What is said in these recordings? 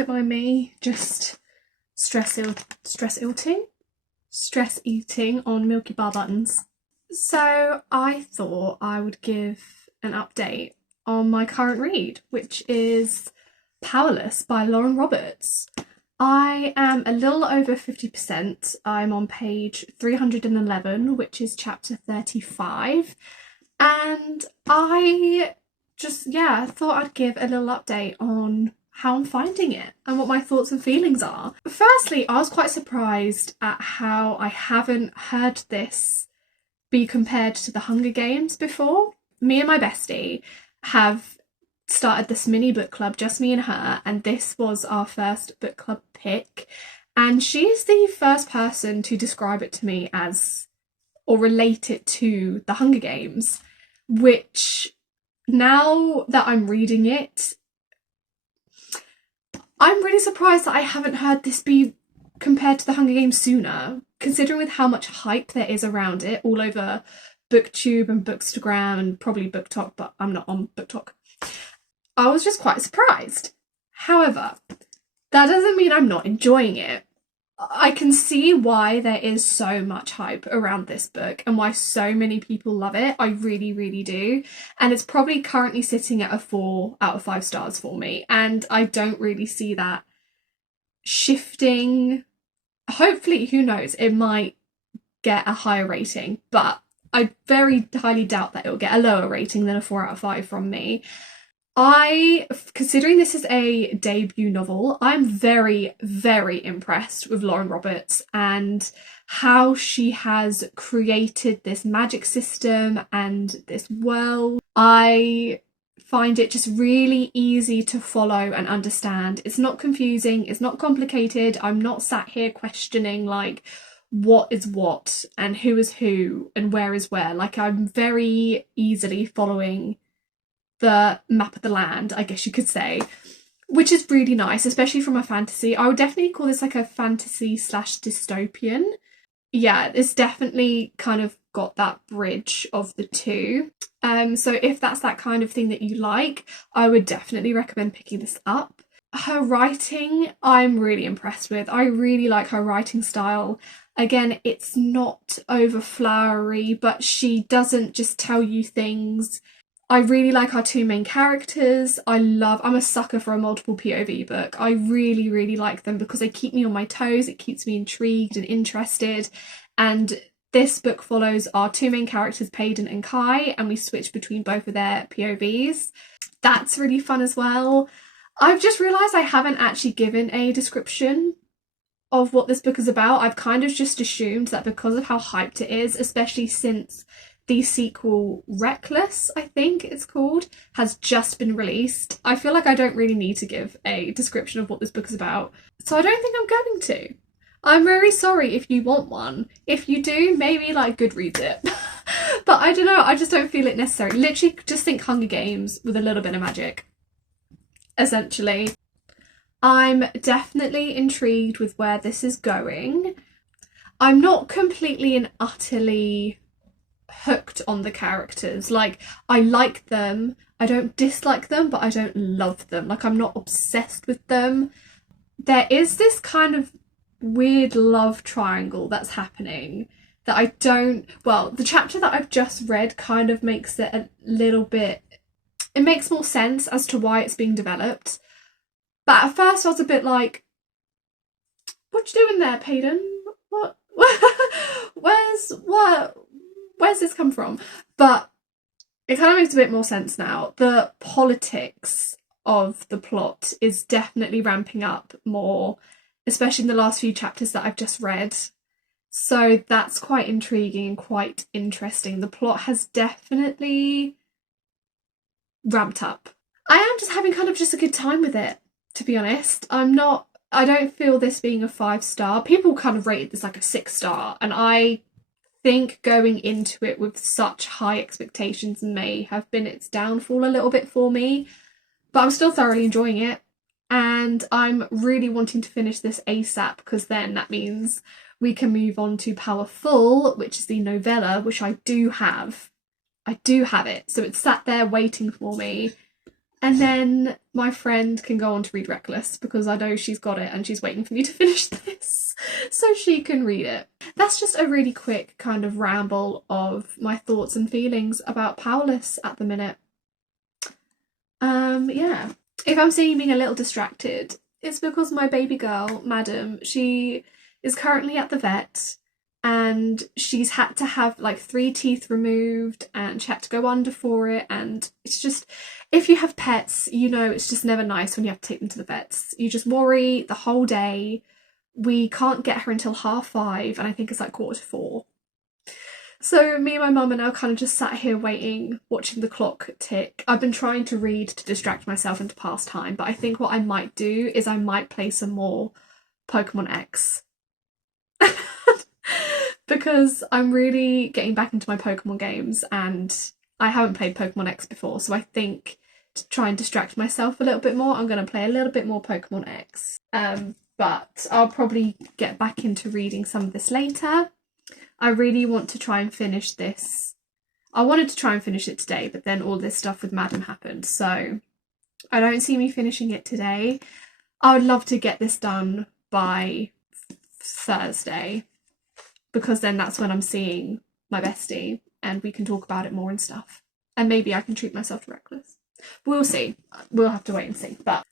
don't mind me just stress eating on Milky Bar buttons. So I thought I would give an update on my current read, which is Powerless by Lauren Roberts. I am a little over 50%. I'm on page 311, which is chapter 35. And I just, thought I'd give a little update on how I'm finding it and what my thoughts and feelings are. Firstly, I was quite surprised at how I haven't heard this be compared to the Hunger Games before. Me and my bestie have started this mini book club, just me and her, and this was our first book club pick. And she's the first person to describe it to me as, or relate it to, the Hunger Games, which now that I'm reading it, I'm really surprised that I haven't heard this be compared to the Hunger Games sooner, considering with how much hype there is around it all over BookTube and Bookstagram and probably BookTok, but I'm not on BookTok. I was just quite surprised. However, that doesn't mean I'm not enjoying it. I can see why there is so much hype around this book and why so many people love it. I really, really do. And it's probably currently sitting at a 4 out of 5 stars for me. And I don't really see that shifting. Hopefully, who knows, it might get a higher rating, but I very highly doubt that it'll get a lower rating than a 4 out of 5 from me. Considering this is a debut novel, I'm very, very impressed with Lauren Roberts and how she has created this magic system and this world. I find it just really easy to follow and understand. It's not confusing, it's not complicated. I'm not sat here questioning like what is what and who is who and where is where. Like, I'm very easily following the map of the land, I guess you could say, which is really nice, especially from a fantasy. I would definitely call this like a fantasy / dystopian. Yeah, it's definitely kind of got that bridge of the two. So if that's that kind of thing that you like, I would definitely recommend picking this up. Her writing, I'm really impressed with. I really like her writing style. Again, it's not over flowery, but she doesn't just tell you things. I really like our two main characters. I'm a sucker for a multiple POV book. I really, really like them because they keep me on my toes. It keeps me intrigued and interested. And this book follows our two main characters, Payden and Kai, and we switch between both of their POVs. That's really fun as well. I've just realised I haven't actually given a description of what this book is about. I've kind of just assumed that because of how hyped it is, especially since the sequel Reckless, I think it's called, has just been released, I feel like I don't really need to give a description of what this book is about. So I don't think I'm going to. I'm very sorry if you want one. If you do, maybe like Goodreads it. But I don't know, I just don't feel it necessary. Literally just think Hunger Games with a little bit of magic, essentially. I'm definitely intrigued with where this is going. I'm not completely and utterly hooked on the characters. Like, I like them, I don't dislike them, but I don't love them. Like, I'm not obsessed with them. There is this kind of weird love triangle that's happening that I don't, well, the chapter that I've just read kind of makes it a little bit, it makes more sense as to why it's being developed. But at first I was a bit like, what you doing there, Payden? What? Where's this come from? But it kind of makes a bit more sense now. The politics of the plot is definitely ramping up more, especially in the last few chapters that I've just read. So that's quite intriguing and quite interesting. The plot has definitely ramped up. I am just having kind of just a good time with it, to be honest. I don't feel this being a 5-star. People kind of rated this like a 6-star, and I think going into it with such high expectations may have been its downfall a little bit for me, but I'm still thoroughly enjoying it, and I'm really wanting to finish this ASAP because then that means we can move on to Powerful, which is the novella, which I do have. I do have it, so it's sat there waiting for me, And then my friend can go on to read Reckless because I know she's got it and she's waiting for me to finish this so she can read it. That's just a really quick kind of ramble of my thoughts and feelings about Powerless at the minute. Yeah. If I'm seeming a little distracted, it's because my baby girl, Madam, she is currently at the vet and she's had to have like 3 teeth removed and she had to go under for it. And it's just, if you have pets, you know, it's just never nice when you have to take them to the vets. You just worry the whole day. We can't get her until 5:30 and I think it's like 4:45. So me and my mum are now kind of just sat here waiting, watching the clock tick. I've been trying to read to distract myself and to pass time, but I think what I might do is I might play some more Pokemon X. Because I'm really getting back into my Pokemon games and I haven't played Pokemon X before, so I think to try and distract myself a little bit more, I'm going to play a little bit more Pokemon X. But I'll probably get back into reading some of this later. I really want to try and finish this. I wanted to try and finish it today, but then all this stuff with Madam happened, so I don't see me finishing it today. I would love to get this done by Thursday, because then that's when I'm seeing my bestie and we can talk about it more and stuff. And maybe I can treat myself to Reckless. We'll see. We'll have to wait and see. But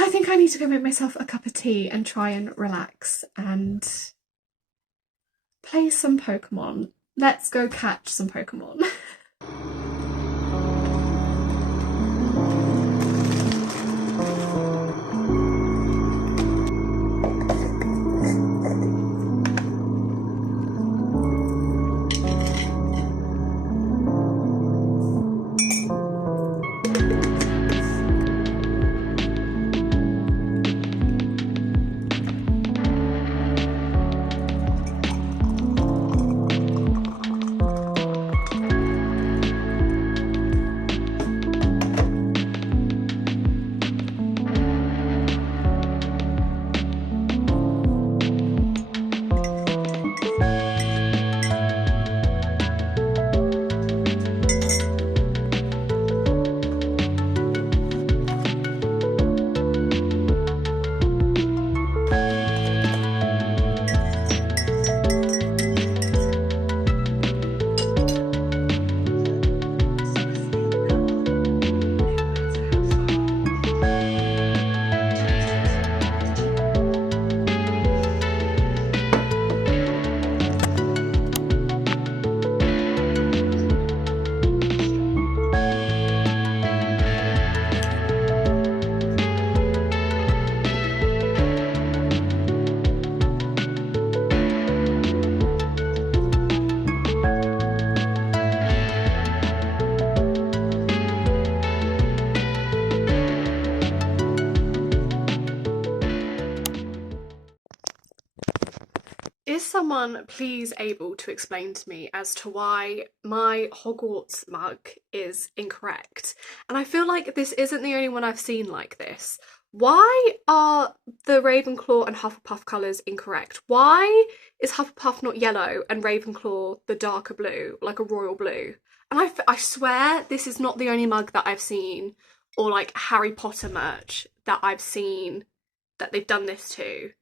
I think I need to go make myself a cup of tea and try and relax and play some Pokemon. Let's go catch some Pokemon. Is someone please able to explain to me as to why my Hogwarts mug is incorrect? And I feel like this isn't the only one I've seen like this. Why are the Ravenclaw and Hufflepuff colours incorrect? Why is Hufflepuff not yellow and Ravenclaw the darker blue, like a royal blue? And I swear this is not the only mug that I've seen, or like Harry Potter merch that I've seen that they've done this to.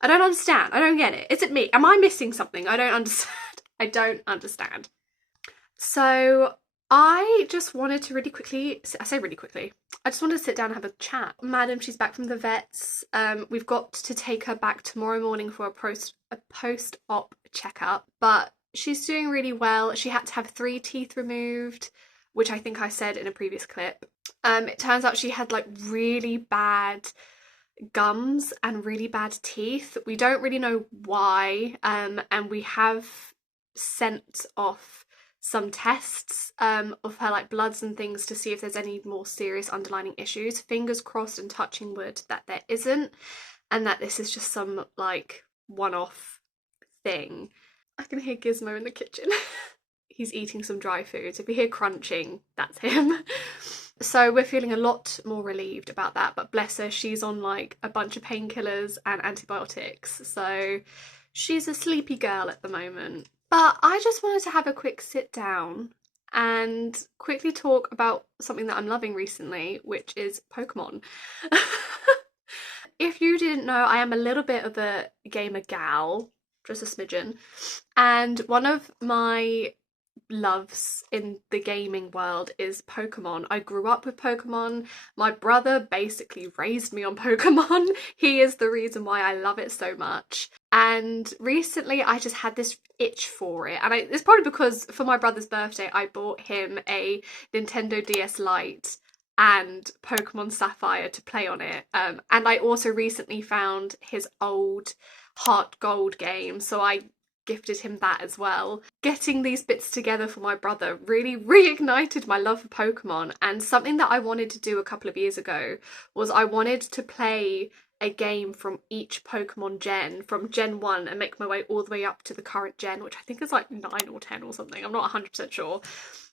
I don't understand. I don't get it. Is it me? Am I missing something? I don't understand. I don't understand. So I just wanted to really quickly, I say really quickly, I just wanted to sit down and have a chat. Madam, she's back from the vets. We've got to take her back tomorrow morning for a post-op checkup, but she's doing really well. She had to have 3 teeth removed, which I think I said in a previous clip. It turns out she had like really bad gums and really bad teeth. We don't really know why, and we have sent off some tests of her like bloods and things to see if there's any more serious underlying issues. Fingers crossed and touching wood that there isn't, and that this is just some like one-off thing. I can hear Gizmo in the kitchen. He's eating some dry food. If you hear crunching, that's him. So we're feeling a lot more relieved about that, but bless her, she's on like a bunch of painkillers and antibiotics, so she's a sleepy girl at the moment. But I just wanted to have a quick sit down and quickly talk about something that I'm loving recently, which is Pokemon. If you didn't know, I am a little bit of a gamer gal, just a smidgen. And one of my loves in the gaming world is Pokemon. I grew up with Pokemon. My brother basically raised me on Pokemon. He is the reason why I love it so much. And recently I just had this itch for it. And it's probably because for my brother's birthday, I bought him a Nintendo DS Lite and Pokemon Sapphire to play on it. And I also recently found his old Heart Gold game, so I gifted him that as well. Getting these bits together for my brother really reignited my love for Pokemon, and something that I wanted to do a couple of years ago was I wanted to play a game from each Pokemon gen, from Gen 1, and make my way all the way up to the current gen, which I think is like 9 or 10 or something, I'm not 100% sure.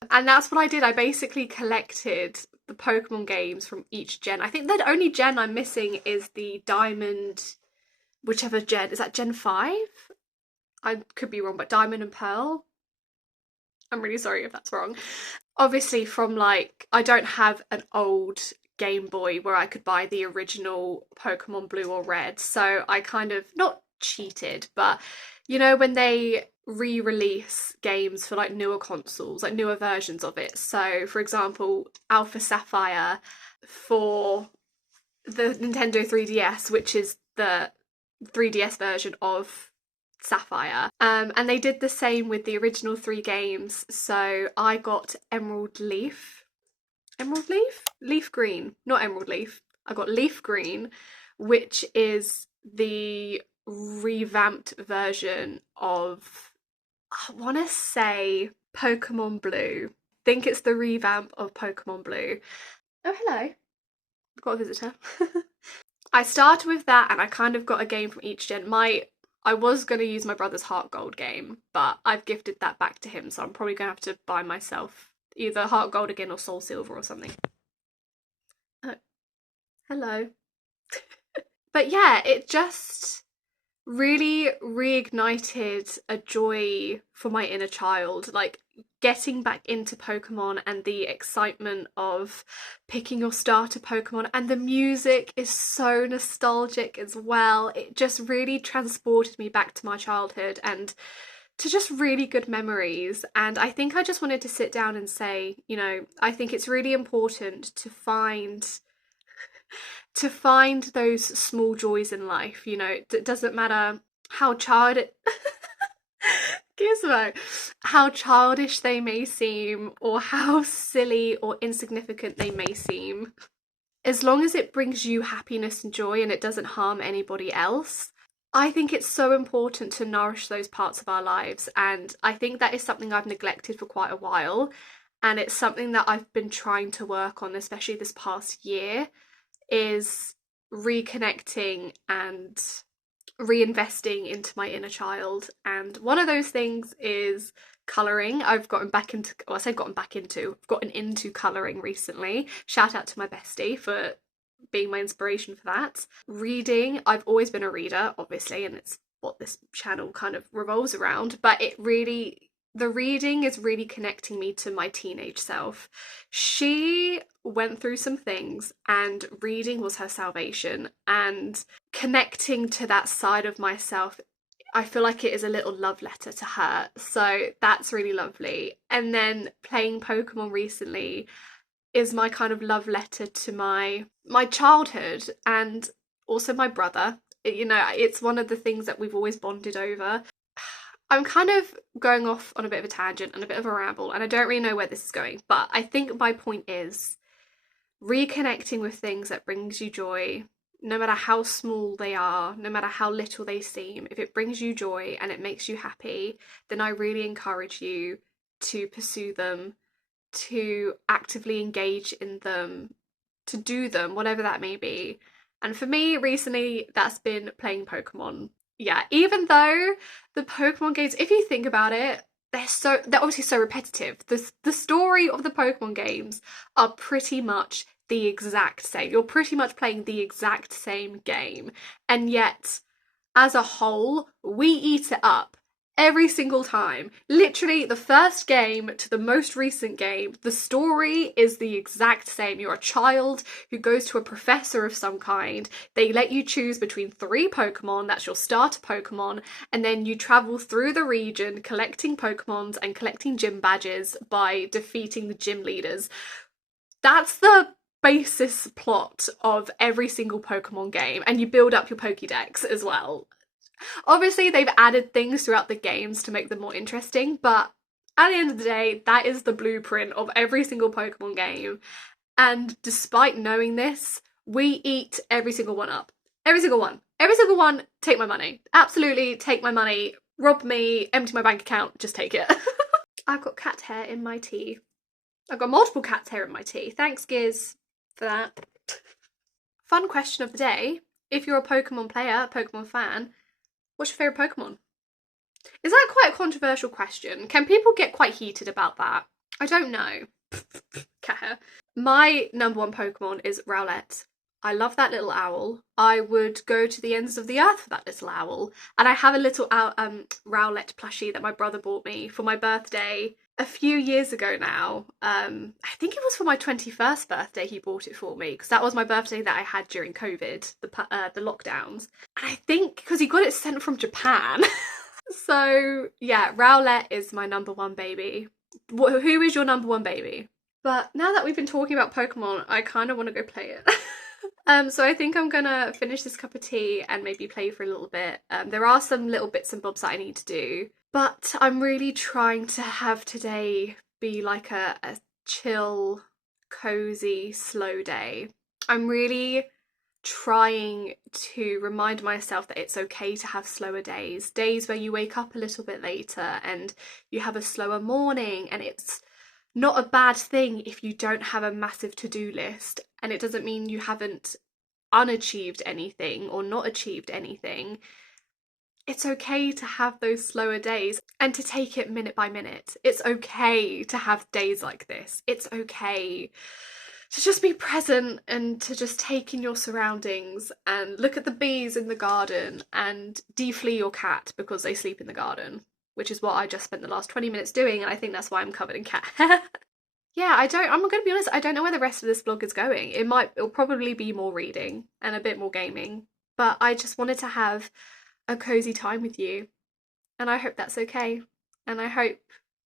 And that's what I did. I basically collected the Pokemon games from each gen. I think the only gen I'm missing is the Diamond, whichever gen, is that Gen 5? I could be wrong, but Diamond and Pearl? I'm really sorry if that's wrong. Obviously from like, I don't have an old Game Boy where I could buy the original Pokemon Blue or Red, so I kind of, not cheated, but you know when they re-release games for like newer consoles, like newer versions of it. So for example, Alpha Sapphire for the Nintendo 3DS, which is the 3DS version of Sapphire. And they did the same with the original 3 games. So I got Emerald Leaf. Emerald Leaf? Leaf Green. Not Emerald Leaf. I got Leaf Green, which is the revamped version of, I want to say, Pokemon Blue. I think it's the revamp of Pokemon Blue. Oh, hello. I've got a visitor. I started with that and I kind of got a game from each gen. I was going to use my brother's Heart Gold game, but I've gifted that back to him, so I'm probably going to have to buy myself either Heart Gold again or Soul Silver or something. Oh, hello. But yeah, it just really reignited a joy for my inner child, like getting back into Pokemon and the excitement of picking your starter Pokemon, and the music is so nostalgic as well. It just really transported me back to my childhood and to just really good memories. And I think I just wanted to sit down and say, you know, I think it's really important to find those small joys in life. You know, it doesn't matter how Gizmo, how childish they may seem, or how silly or insignificant they may seem. As long as it brings you happiness and joy and it doesn't harm anybody else, I think it's so important to nourish those parts of our lives. And I think that is something I've neglected for quite a while. And it's something that I've been trying to work on, especially this past year, is reconnecting and reinvesting into my inner child. And one of those things is colouring. I've gotten into colouring recently. Shout out to my bestie for being my inspiration for that. Reading, I've always been a reader, obviously, and it's what this channel kind of revolves around, but the reading is really connecting me to my teenage self. She went through some things and reading was her salvation, and connecting to that side of myself, I feel like it is a little love letter to her. So that's really lovely. And then playing Pokemon recently is my kind of love letter to my childhood and also my brother. You know, it's one of the things that we've always bonded over. I'm kind of going off on a bit of a tangent and a bit of a ramble, and I don't really know where this is going, but I think my point is reconnecting with things that brings you joy, no matter how small they are, no matter how little they seem. If it brings you joy and it makes you happy, then I really encourage you to pursue them, to actively engage in them, to do them, whatever that may be. And for me recently, that's been playing Pokemon. Yeah, even though the Pokemon games, if you think about it, they're obviously so repetitive. The story of the Pokemon games are pretty much the exact same. You're pretty much playing the exact same game. And yet, as a whole, we eat it up. every single time. Literally, the first game to the most recent game, the story is the exact same. You're a child who goes to a professor of some kind. They let you choose between 3 Pokemon, that's your starter Pokemon, and then you travel through the region collecting Pokemons and collecting gym badges by defeating the gym leaders. That's the basis plot of every single Pokemon game, and you build up your Pokédex as well. Obviously, they've added things throughout the games to make them more interesting, but at the end of the day, that is the blueprint of every single Pokemon game. And despite knowing this, we eat every single one up. Every single one. Every single one, take my money. Absolutely take my money. Rob me, empty my bank account, just take it. I've got cat hair in my tea. I've got multiple cat's hair in my tea. Thanks, Giz, for that. Fun question of the day. If you're a Pokemon player, Pokemon fan, what's your favourite Pokemon? Is that quite a controversial question? Can people get quite heated about that? I don't know. Cat hair. My number one Pokemon is Rowlet. I love that little owl. I would go to the ends of the earth for that little owl. And I have a little Rowlet plushie that my brother bought me for my birthday a few years ago now. I think it was for my 21st birthday he bought it for me, because that was my birthday that I had during COVID, the lockdowns. And I think because he got it sent from Japan. So yeah, Rowlet is my number one baby. Who is your number one baby? But now that we've been talking about Pokemon, I kind of want to go play it. So I think I'm gonna finish this cup of tea and maybe play for a little bit. There are some little bits and bobs that I need to do, but I'm really trying to have today be like a chill, cozy, slow day. I'm really trying to remind myself that it's okay to have slower days where you wake up a little bit later and you have a slower morning, and it's not a bad thing if you don't have a massive to-do list, and it doesn't mean you haven't unachieved anything or not achieved anything. It's okay to have those slower days and to take it minute by minute. It's okay to have days like this. It's okay to just be present and to just take in your surroundings and look at the bees in the garden and deflea your cat because they sleep in the garden, which is what I just spent the last 20 minutes doing, and I think that's why I'm covered in cat hair. Yeah, I'm going to be honest, I don't know where the rest of this vlog is going. It'll probably be more reading and a bit more gaming, but I just wanted to have a cozy time with you, and I hope that's okay, and I hope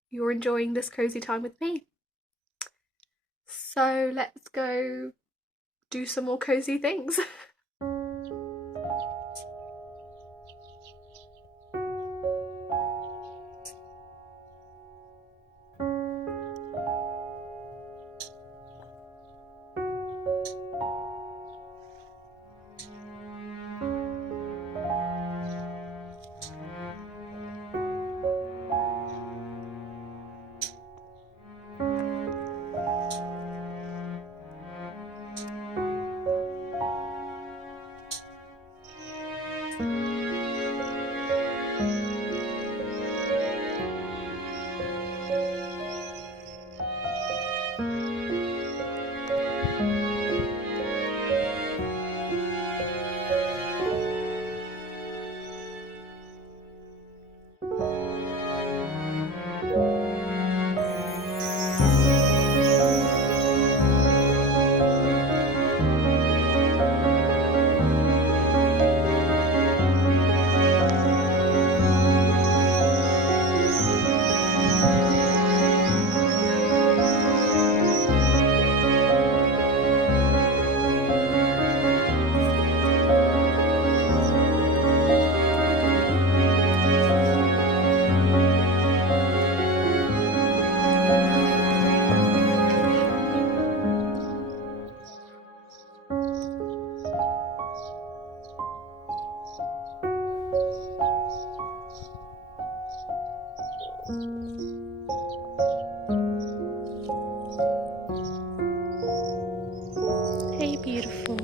you're enjoying this cozy time with me. So let's go do some more cozy things. Hey, beautiful.